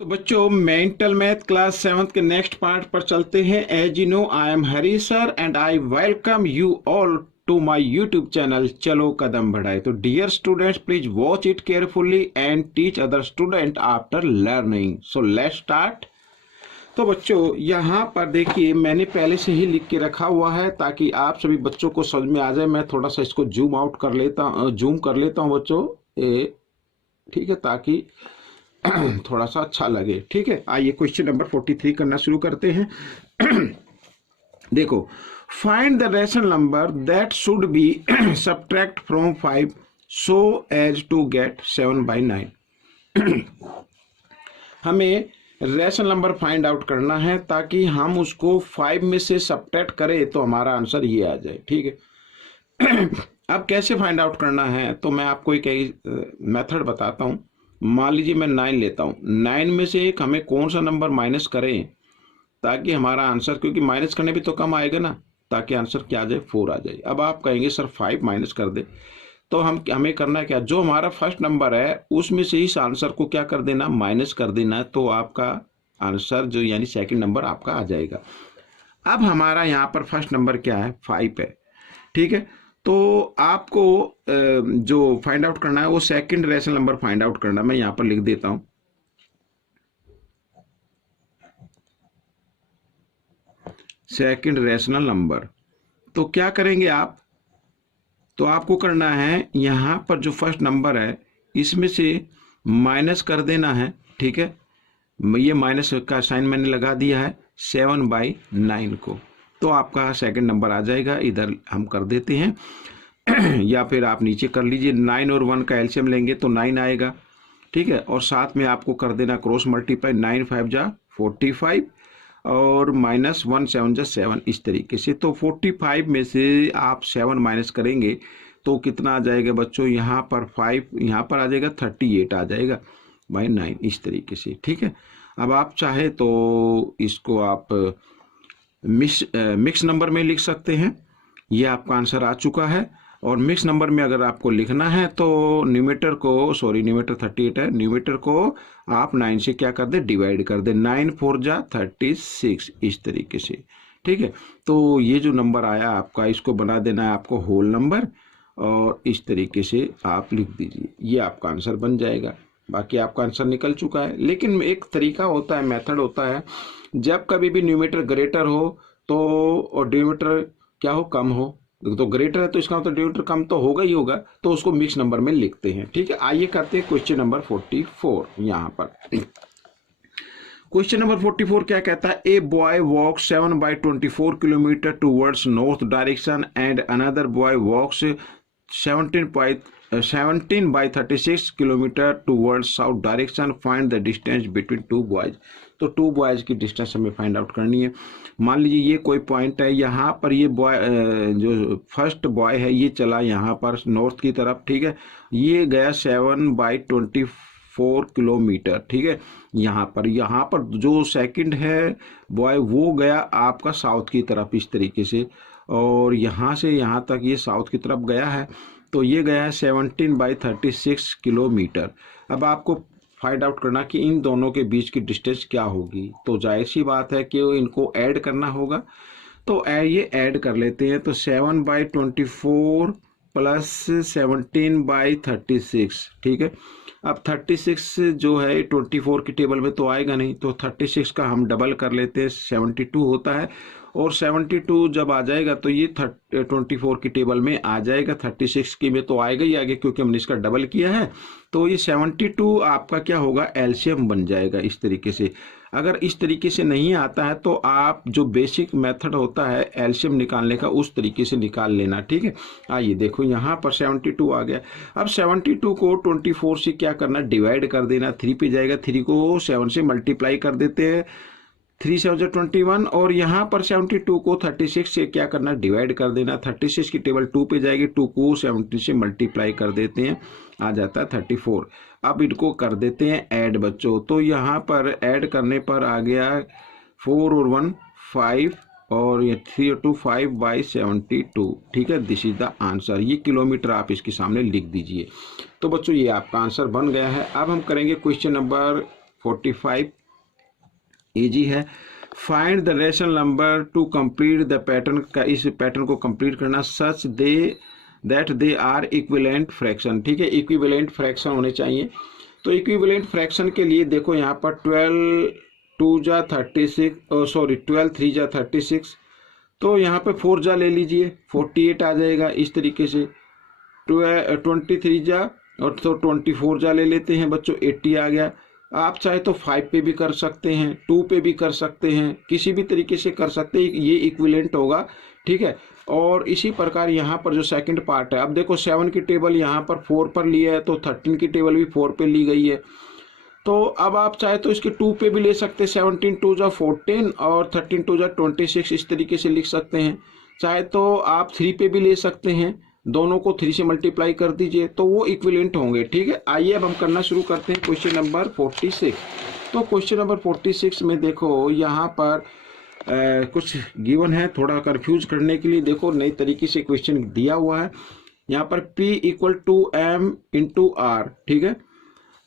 तो बच्चों mental math class 7th के नेक्स्ट पार्ट पर चलते हैं। As you know I am Hari sir and I welcome you all to my YouTube channel चलो कदम बढ़ाए। तो dear students please watch it carefully and teach other student after learning. So let's start. तो बच्चों यहाँ पर देखिए मैंने पहले से ही लिख के रखा हुआ है ताकि आप सभी बच्चों को समझ में आ जाए। मैं थोड़ा सा इसको जूम आउट कर लेता जूम कर लेता हूँ बच्चों, ठीक है, ताकि थोड़ा सा अच्छा लगे। ठीक है, आइए क्वेश्चन नंबर 43 करना शुरू करते हैं। देखो, find the rational number that should be subtract from 5 so as to get 7/9। हमें रेशनल नंबर फाइंड आउट करना है ताकि हम उसको 5 में से सब्ट्रैक्ट करें तो हमारा आंसर ये आ जाए। ठीक है। अब कैसे फाइंड आउट करना है तो मैं आपको एक मेथड बताता हूँ। मान लीजिए मैं 9 लेता हूँ, 9 में से एक हमें कौन सा नंबर माइनस करें ताकि हमारा आंसर, क्योंकि माइनस करने भी तो कम आएगा ना, ताकि आंसर क्या आ जाए, 4 आ जाए। अब आप कहेंगे सर 5 माइनस कर दे, तो हमें करना क्या, जो हमारा फर्स्ट नंबर है उसमें से इस आंसर को क्या कर देना, माइनस कर देना, तो आपका आंसर जो यानी सेकंड नंबर आपका आ जाएगा। अब हमारा यहाँ पर फर्स्ट नंबर क्या है, 5 है। ठीक है, तो आपको जो फाइंड आउट करना है वो second rational number find out करना है। मैं यहां पर लिख देता हूं सेकंड रेशनल नंबर। तो क्या करेंगे आप, तो आपको करना है यहां पर जो फर्स्ट नंबर है इसमें से माइनस कर देना है। ठीक है, ये माइनस का साइन मैंने लगा दिया है 7/9 को, तो आपका सेकंड नंबर आ जाएगा। इधर हम कर देते हैं या फिर आप नीचे कर लीजिए, 9 और 1 का एलसीएम लेंगे तो 9 आएगा। ठीक है, और साथ में आपको कर देना क्रॉस मल्टीप्लाई, 9 5 जा 45 और माइनस 1 7 जा 7, इस तरीके से। तो 45 में से आप 7 माइनस करेंगे तो कितना आ जाएगा बच्चों, यहाँ पर 5 यहाँ पर आ जाएगा 38 आ जाएगा बाई 9, इस तरीके से। ठीक है, अब आप चाहे तो इसको आप मिक्स नंबर में लिख सकते हैं। ये आपका आंसर आ चुका है। और मिक्स नंबर में अगर आपको लिखना है तो न्यूमेटर 38 है, न्यूमेटर को आप 9 से क्या कर दे, डिवाइड कर दे, 9 4 जा 36, इस तरीके से। ठीक है, तो ये जो नंबर आया आपका, इसको बना देना है आपको होल नंबर और इस तरीके से आप लिख दीजिए, ये आपका आंसर बन जाएगा। बाकी आपका आंसर निकल चुका है। लेकिन एक तरीका होता है, मेथड होता है, जब कभी भी न्यूमेटर ग्रेटर हो तो और डिनोमिनेटर क्या हो, कम हो, तो ग्रेटर है तो इसका मतलब डिनोमिनेटर कम तो होगा ही होगा, तो उसको मिक्स नंबर में लिखते हैं। ठीक है, आइए करते हैं क्वेश्चन नंबर 44। यहाँ पर क्वेश्चन नंबर 44 क्या कहता है, a boy walks 7/24 kilometre towards north direction and another boy walks 17/36 kilometre towards south direction, find the distance between two boys. तो टू बॉयज की डिस्टेंस हमें फाइंड आउट करनी है। मान लीजिए ये कोई पॉइंट है, यहाँ पर ये बॉय जो फर्स्ट बॉय है ये चला यहाँ पर नॉर्थ की तरफ। ठीक है, ये गया 7/24 किलोमीटर। ठीक है, यहाँ पर जो सेकंड है बॉय वो गया आपका साउथ की तरफ, इस तरीके से, और यहाँ से यहाँ तक ये साउथ की तरफ गया है, तो ये गया है 17/36 किलोमीटर। अब आपको फाइंड आउट करना कि इन दोनों के बीच की डिस्टेंस क्या होगी। तो जाहिर सी बात है कि इनको ऐड करना होगा, तो ये ऐड कर लेते हैं। तो 7/24 प्लस 17/36। ठीक है, अब 36 जो है 24 की टेबल में तो आएगा नहीं, तो 36 का हम डबल कर लेते हैं, 72 होता है, और 72 जब आ जाएगा तो ये 24 की टेबल में आ जाएगा, 36 की में तो आएगा ही आगे क्योंकि हमने इसका डबल किया है। तो ये 72 आपका क्या होगा, एलसीएम बन जाएगा इस तरीके से। अगर इस तरीके से नहीं आता है तो आप जो बेसिक मेथड होता है एलसीएम निकालने का, उस तरीके से निकाल लेना। ठीक है, आइए देखो यहाँ पर 72 आ गया। अब 72 को 24 से क्या करना, डिवाइड कर देना, 3 पे जाएगा, 3 को 7 से मल्टीप्लाई कर देते हैं, 3 7 21, और यहाँ पर 72 को 36 से क्या करना, डिवाइड कर देना, 36 की टेबल 2 पे जाएगी, 2 को 70 से मल्टीप्लाई कर देते हैं, आ जाता है 34। अब इनको कर देते हैं ऐड बच्चों। तो यहाँ पर ऐड करने पर आ गया 4 और 1 5 और ये 3 और 2 5/72। ठीक है, दिस इज द आंसर। ये किलोमीटर आप इसके सामने लिख दीजिए। तो बच्चों ये आपका आंसर बन गया है। अब हम करेंगे क्वेश्चन नंबर 45 इजी है। Find the rational number to complete the pattern का, इस पैटर्न को कंप्लीट करना such that they are equivalent fraction. ठीक है, इक्विवेलेंट फ्रैक्शन होने चाहिए। तो इक्विवेलेंट फ्रैक्शन के लिए देखो यहाँ पर 12 2 जा 36 12 3 जा 36, तो यहाँ पे 4 जा ले लीजिए 48 आ जाएगा। इस तरीके से 23 जा और तो 24 जा ले लेते हैं बच्चों, 80 आ गया। आप चाहे तो 5 पे भी कर सकते हैं, 2 पे भी कर सकते हैं, किसी भी तरीके से कर सकते हैं, ये इक्विवेलेंट होगा। ठीक है, और इसी प्रकार यहाँ पर जो सेकंड पार्ट है, अब देखो 7 की टेबल यहाँ पर 4 पर ली है, तो 13 की टेबल भी 4 पे ली गई है। तो अब आप चाहे तो इसके 2 पे भी ले सकते हैं, 17 2 जा 14 और 13 2 जा 26, इस तरीके से लिख सकते हैं। चाहे तो आप 3 पे भी ले सकते हैं, दोनों को 3 से मल्टीप्लाई कर दीजिए तो वो इक्विवेलेंट होंगे। ठीक है, आइए अब हम करना शुरू करते हैं क्वेश्चन नंबर 46। तो क्वेश्चन नंबर 46 में देखो यहाँ पर कुछ गिवन है, थोड़ा कंफ्यूज करने के लिए देखो नई तरीके से क्वेश्चन दिया हुआ है। यहाँ पर P equal to M into R। ठीक है,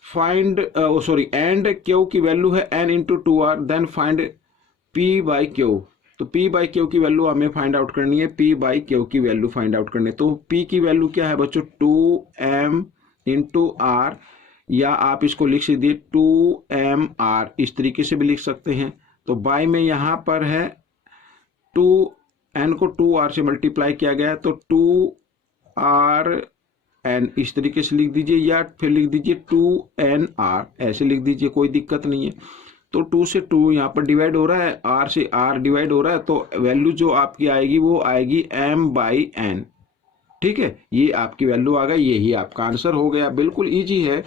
फाइंड एंड Q की वैल्यू है N into 2R, then find P by Q। तो P बाई Q की वैल्यू हमें फाइंड आउट करनी है, P बाई Q की वैल्यू फाइंड आउट करनी है। तो P की वैल्यू क्या है बच्चों, 2M इंटू R, या आप इसको लिख दीजिए 2MR, इस तरीके से भी लिख सकते हैं। तो बाई में यहाँ पर है 2N को 2R से मल्टीप्लाई किया गया है, तो 2RN इस तरीके से लिख दीजिए, या फिर लिख दीजिए 2NR, ऐसे लिख दीजिए, कोई दिक्कत नहीं है। तो 2 से 2 यहाँ पर डिवाइड हो रहा है, R से R डिवाइड हो रहा है, तो वैल्यू जो आपकी आएगी वो आएगी M बाई N। ठीक है, ये आपकी वैल्यू आ गई, यही आपका आंसर हो गया, बिल्कुल इजी है।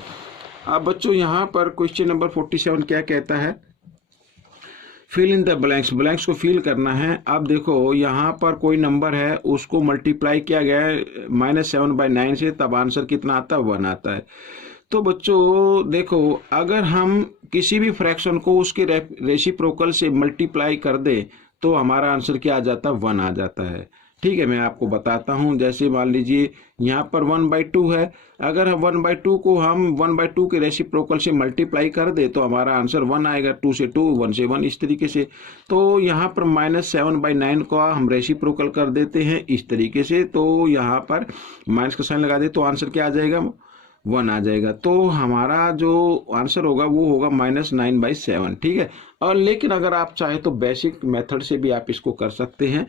अब बच्चों यहाँ पर क्वेश्चन नंबर 47 क्या कहता है, fill in the blanks, blanks को फिल करना है। अब देखो यहाँ पर कोई नंबर है, उसको मल्टीप्लाई किया गया है -7/9 से, तब आंसर कितना आता है, 1 आता है। तो बच्चों देखो, अगर हम किसी भी फ्रैक्शन को उसके रेसिप्रोकल से मल्टीप्लाई कर दें तो हमारा आंसर क्या आ जाता है, 1 आ जाता है। ठीक है, मैं आपको बताता हूं। जैसे मान लीजिए यहाँ पर 1/2 है, अगर हम 1/2 को हम 1/2 के रेसिप्रोकल से मल्टीप्लाई कर दे तो हमारा आंसर 1 आएगा। 2 से 2, 1 से 1, इस तरीके से। तो यहाँ पर -7/9 को हम रेसिप्रोकल कर देते हैं इस तरीके से, तो यहाँ पर माइनस का साइन लगा दे तो आंसर क्या आ जाएगा, 1 आ जाएगा। तो हमारा जो आंसर होगा वो होगा -9/7। ठीक है, और लेकिन अगर आप चाहे तो बेसिक मेथड से भी आप इसको कर सकते हैं।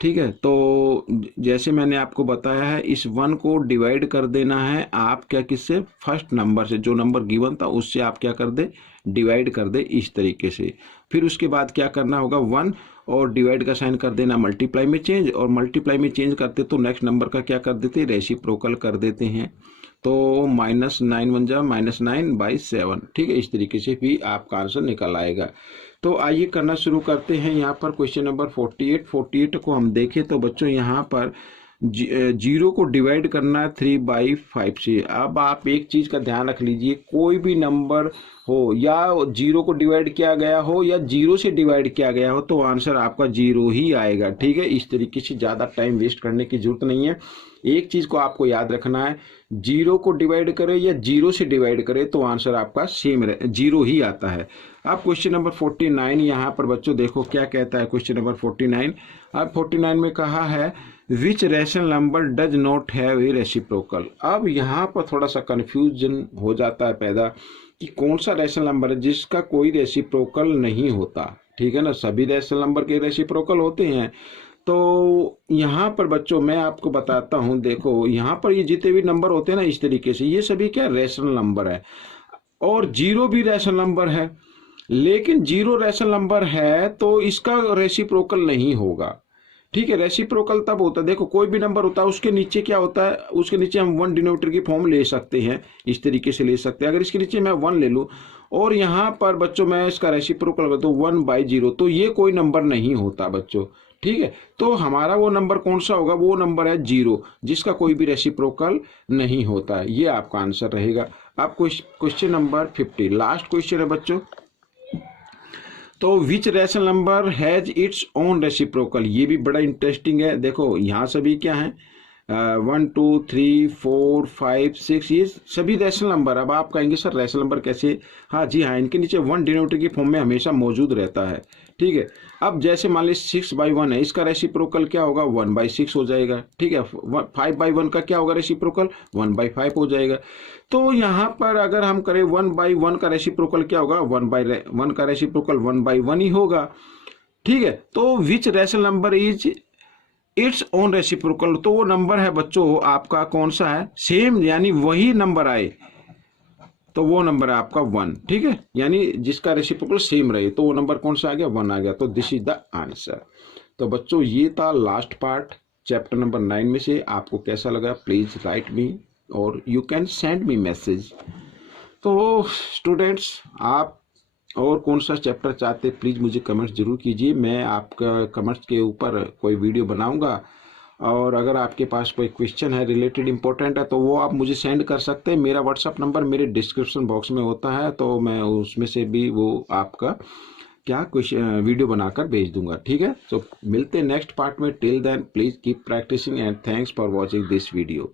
ठीक है, तो जैसे मैंने आपको बताया है, इस 1 को डिवाइड कर देना है आप क्या, किससे, फर्स्ट नंबर से, जो नंबर गिवन था उससे आप क्या कर दे, डिवाइड कर दे इस तरीके से। फिर उसके बाद क्या करना होगा, 1 और डिवाइड का साइन कर देना मल्टीप्लाई में चेंज, और मल्टीप्लाई में चेंज करते तो नेक्स्ट नंबर का क्या कर देते, रेसिप्रोकल कर देते हैं। तो -9 1 जा -9/7। ठीक है, इस तरीके से भी आपका आंसर निकल आएगा। तो आइए करना शुरू करते हैं। यहाँ पर क्वेश्चन नंबर 48 को हम देखें तो बच्चों यहाँ पर 0 को डिवाइड करना है 3/5 से। अब आप एक चीज़ का ध्यान रख लीजिए, कोई भी नंबर हो, या 0 को डिवाइड किया गया हो या 0 से डिवाइड किया गया हो, तो आंसर आपका 0 ही आएगा। ठीक है, इस तरीके से ज़्यादा टाइम वेस्ट करने की जरूरत नहीं है। एक चीज़ को आपको याद रखना है, 0 को डिवाइड करे या 0 से डिवाइड करे तो आंसर आपका सेम 0 ही आता है। अब क्वेश्चन नंबर 49 यहाँ पर बच्चों देखो क्या कहता है क्वेश्चन नंबर 49। अब 49 में कहा है which rational number does not have a reciprocal. अब यहाँ पर थोड़ा सा कन्फ्यूजन हो जाता है पैदा कि कौन सा रैशनल नंबर है जिसका कोई रेसिप्रोकल नहीं होता। ठीक है ना, सभी रैशनल नंबर के रेसिप्रोकल होते हैं। तो यहाँ पर बच्चों मैं आपको बताता हूँ, देखो यहाँ पर ये जितने भी नंबर होते हैं ना इस तरीके से, ये सभी क्या रैशनल नंबर है, और 0 भी रैशनल नंबर है। लेकिन 0 रैशनल नंबर है तो इसका रेसिप्रोकल नहीं होगा। ठीक है, रेसिप्रोकल तब होता है, देखो कोई भी नंबर होता है उसके नीचे क्या होता है, उसके नीचे हम 1 डिनोमिनेटर की फॉर्म ले सकते हैं, इस तरीके से ले सकते हैं। अगर इसके नीचे मैं 1 ले लूँ और यहाँ पर बच्चों मैं इसका रेसिप्रोकल कर दूँ 1/0, तो ये कोई नंबर नहीं होता बच्चों। ठीक है, तो हमारा वो नंबर कौन सा होगा, वो नंबर है 0, जिसका कोई भी रेसिप्रोकल नहीं होता है। ये आपका आंसर रहेगा। अब क्वेश्चन नंबर 50 लास्ट क्वेश्चन है बच्चों। तो which rational number has its own reciprocal, ये भी बड़ा इंटरेस्टिंग है। देखो यहाँ सभी क्या है, 1 2 3 4 5 6 ये सभी रैशनल नंबर। अब आप कहेंगे सर रैशनल नंबर कैसे? हाँ जी हाँ, इनके नीचे 1 डिनोमिनेटर की फॉर्म में हमेशा मौजूद रहता है। ठीक है, अब जैसे मान लीजिए 6/1 है, इसका रेसिप्रोकल क्या होगा? 1/6 हो जाएगा। ठीक है, 5/1 का क्या होगा रेसिप्रोकल? 1/5 हो जाएगा। तो यहाँ पर अगर हम करें 1/1 का रेसिप्रोकल क्या होगा? 1/1 का रेसिप्रोकल 1/1 ही होगा। ठीक है, तो which rational number is its own reciprocal? तो वो नंबर है बच्चों आपका कौन सा है? सेम, यानी वही नंबर आए तो वो नंबर है आपका 1। ठीक है, यानी जिसका रेसिप्रोकल सेम रहे तो वो नंबर कौन सा आ गया? 1 आ गया। तो दिस इज द आंसर। तो बच्चों ये था लास्ट पार्ट चैप्टर नंबर 9 में से। आपको कैसा लगा प्लीज राइट मी और you can send me message. तो स्टूडेंट्स, आप और कौन सा चैप्टर चाहते प्लीज़ मुझे कमेंट्स जरूर कीजिए। मैं आपका कमेंट्स के ऊपर कोई वीडियो बनाऊंगा। और अगर आपके पास कोई क्वेश्चन है रिलेटेड इंपॉर्टेंट है तो वो आप मुझे सेंड कर सकते हैं। मेरा व्हाट्सअप नंबर मेरे डिस्क्रिप्शन बॉक्स में होता है, तो मैं उसमें से भी वो आपका क्या क्वेश्चन वीडियो बनाकर भेज दूंगा। ठीक है, तो मिलते हैं नेक्स्ट पार्ट में। Till then please keep practising and thanks for watching this video.